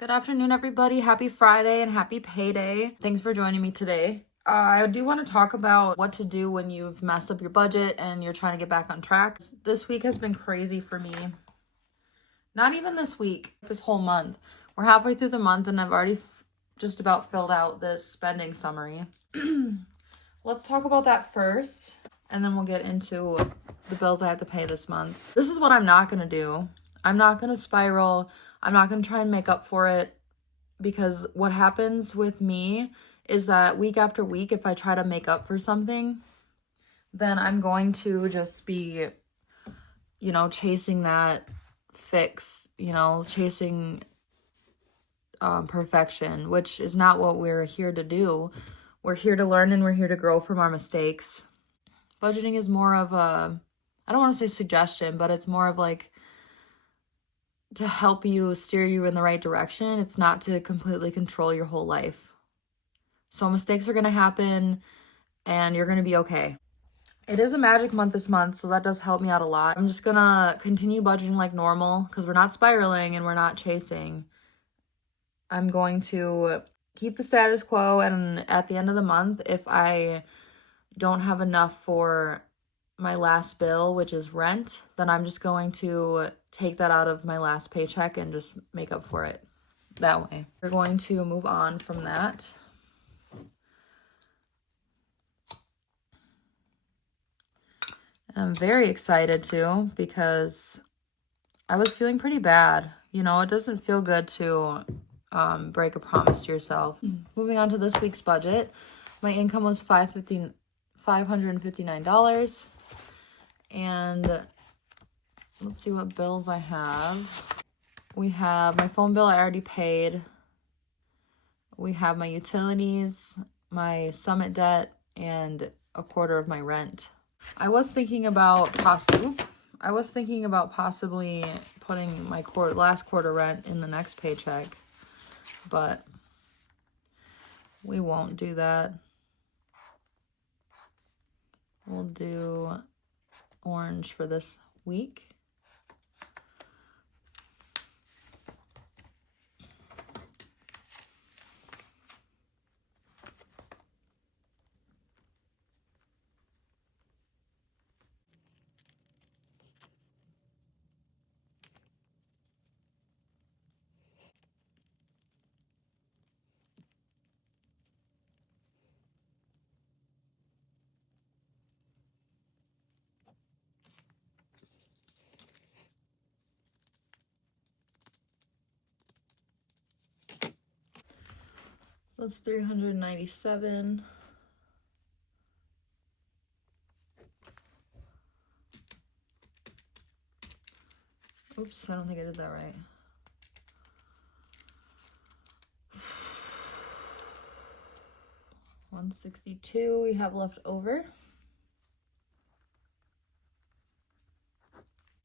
Good afternoon, everybody. Happy Friday and happy payday. Thanks for joining me today. I do want to talk about what to do when you've messed up your budget and you're trying to get back on track. This week has been crazy for me. Not even this week, this whole month. We're halfway through the month and I've already just about filled out this spending summary. Let's talk about that first, and then we'll get into the bills I have to pay this month. This is what I'm not going to do. I'm not going to spiral. I'm not going to try and make up for it, because what happens with me is that week after week, if I try to make up for something, then I'm going to just be, chasing that fix, chasing perfection, which is not what we're here to do. We're here to learn and we're here to grow from our mistakes. Budgeting is more of a, I don't want to say suggestion, but it's more of like to help you, steer you in the right direction. It's not to completely control your whole life. So mistakes are going to happen and you're going to be okay. It is a magic month this month, so that does help me out a lot. I'm just going to continue budgeting like normal because we're not spiraling and we're not chasing. I'm going to keep the status quo, and at the end of the month, if I don't have enough for my last bill, which is rent, then I'm just going to take that out of my last paycheck and just make up for it that way. We're going to move on from that. And I'm very excited too, because I was feeling pretty bad. It doesn't feel good to break a promise to yourself. Moving on to this week's budget. My income was $559. And let's see what bills I have. We have my phone bill I already paid. We have my utilities, my Summit debt, and a quarter of my rent. I was thinking about possibly putting my last quarter rent in the next paycheck, but we won't do that. We'll do orange for this week. So that's $397. Oops, I don't think I did that right. $162 we have left over.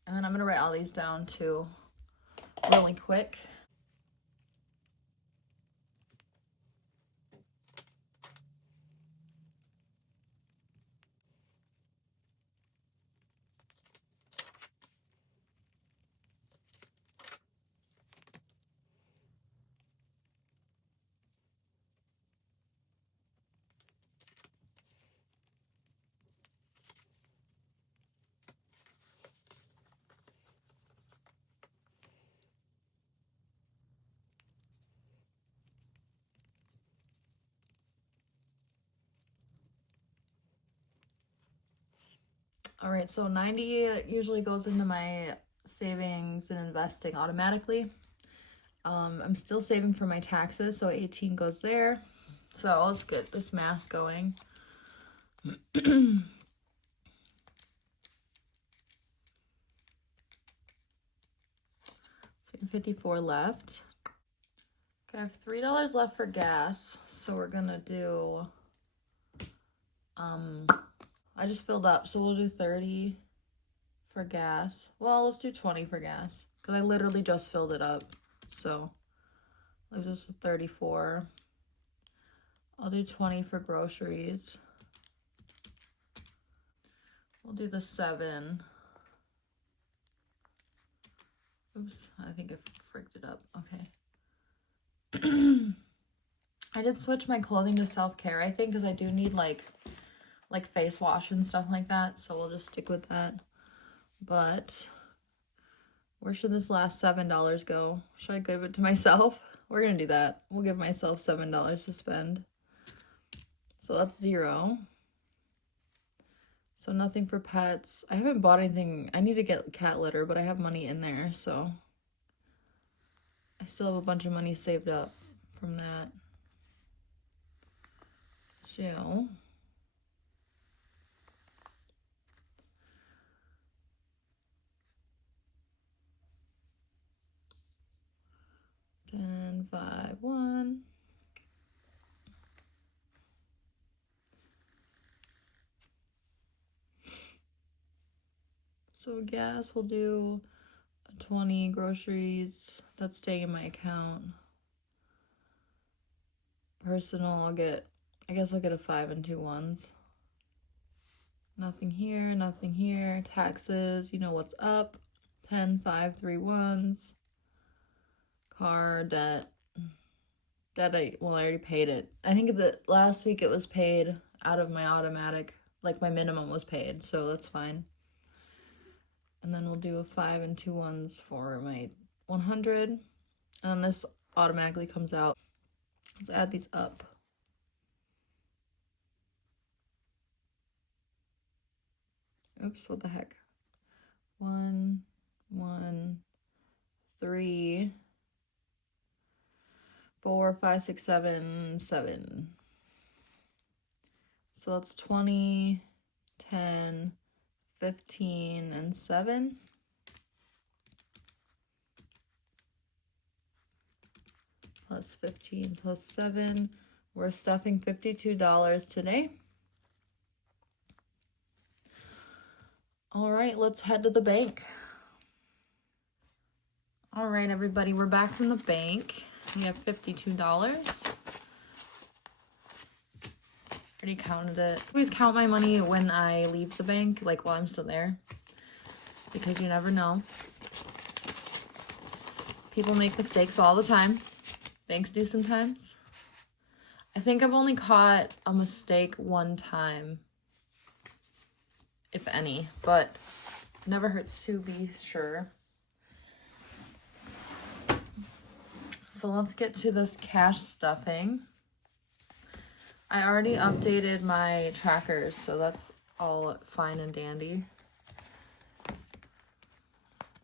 And then I'm going to write all these down too, really quick. All right, so 90 usually goes into my savings and investing automatically. I'm still saving for my taxes, so 18 goes there. So let's get this math going. 54 left. Okay, I have $3 left for gas, so we're gonna do, I just filled up, so we'll do 30 for gas. Well, let's do 20 for gas, because I literally just filled it up, so leaves us with 34. I'll do 20 for groceries. We'll do the 7. Oops, I think I fricked it up. Okay. I did switch my clothing to self-care, I think, because I do need like face wash and stuff like that, so we'll just stick with that. But where should this last $7 go? Should I give it to myself? We're gonna do that. We'll give myself $7 to spend. So that's 0. So nothing for pets. I haven't bought anything. I need to get cat litter, but I have money in there, so I still have a bunch of money saved up from that. So 10, 5, 1. So gas, we'll do 20. Groceries, that's staying in my account. Personal, I guess I'll get a 5 and 2 ones. Nothing here, nothing here. Taxes, you know what's up. 10, 5, 3 ones. Car, debt. I already paid it. I think that last week it was paid out of my automatic, like my minimum was paid, so that's fine. And then we'll do a 5 and 2 ones for my 100. And this automatically comes out. Let's add these up. Oops, what the heck? 1, 1, 3, 4, 5, 6, 7, 7. So that's 20, 10, 15, and 7. Plus 15 plus 7. We're stuffing $52 today. All right, let's head to the bank. All right, everybody, we're back from the bank. We have $52. Already counted it. I always count my money when I leave the bank, like while I'm still there, because you never know. People make mistakes all the time. Banks do sometimes. I think I've only caught a mistake one time, if any, but it never hurts to be sure. So let's get to this cash stuffing. I already updated my trackers, so that's all fine and dandy.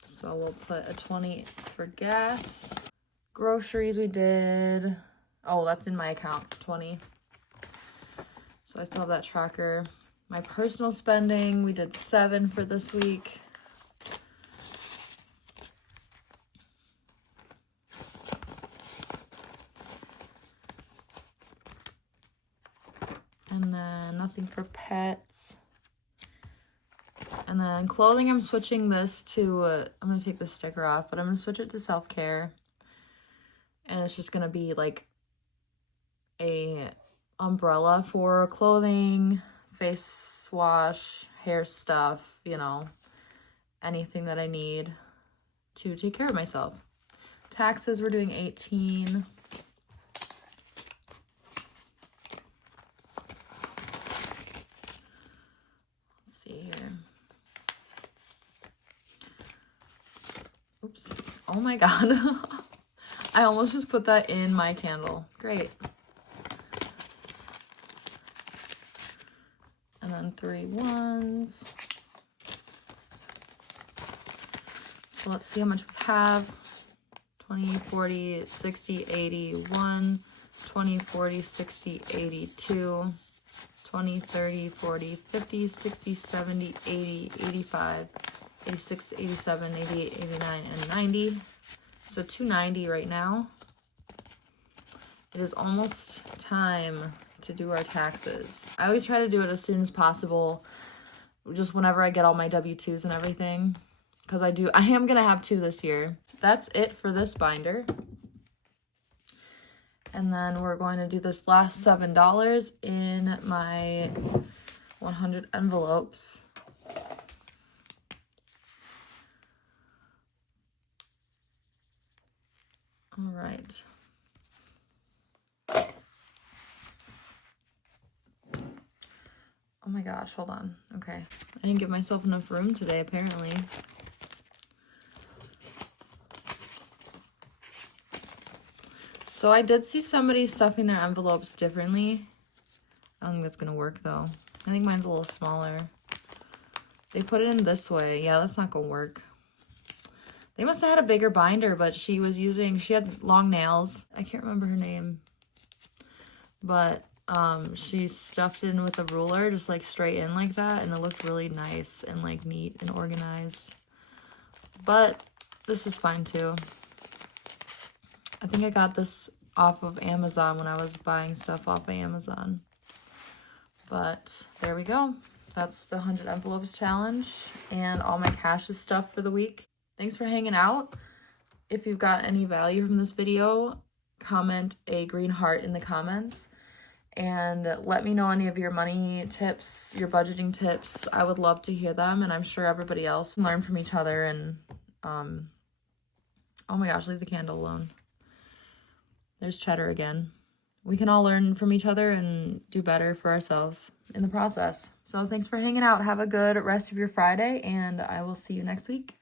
So we'll put a 20 for gas. Groceries we did, oh, that's in my account, 20. So I still have that tracker. My personal spending, we did 7 for this week. And then nothing for pets. And then clothing, I'm switching this to, I'm going to take the sticker off, but I'm going to switch it to self-care. And it's just going to be like a umbrella for clothing, face wash, hair stuff, you know, anything that I need to take care of myself. Taxes, we're doing 18. Let's see here. Oops. Oh my God. I almost just put that in my candle. Great. And then 3 ones. So let's see how much we have. 20, 40, 60, 80, 1, 20, 40, 60, 82, 20, 30, 40, 50, 60, 70, 80, 85, 86, 87, 88, 89, and 90. So 290 right now. It is almost time to do our taxes. I always try to do it as soon as possible, just whenever I get all my W-2s and everything, because I am gonna have 2 this year. That's it for this binder. And then we're going to do this last $7 in my 100 envelopes. All right. my gosh, hold on. Okay. I didn't give myself enough room today, apparently. So I did see somebody stuffing their envelopes differently. I don't think that's going to work, though. I think mine's a little smaller. They put it in this way. Yeah, that's not going to work. They must have had a bigger binder, but she had long nails. I can't remember her name. But she stuffed it in with a ruler, just like straight in like that. And it looked really nice and like neat and organized. But this is fine too. I think I got this off of Amazon when I was buying stuff off of Amazon. But there we go. That's the 100 envelopes challenge and all my cash is stuffed for the week. Thanks for hanging out. If you've got any value from this video, comment a green heart in the comments and let me know any of your money tips, your budgeting tips. I would love to hear them, and I'm sure everybody else can learn from each other. And oh my gosh, leave the candle alone. There's Cheddar again. We can all learn from each other and do better for ourselves in the process. So thanks for hanging out. Have a good rest of your Friday, and I will see you next week.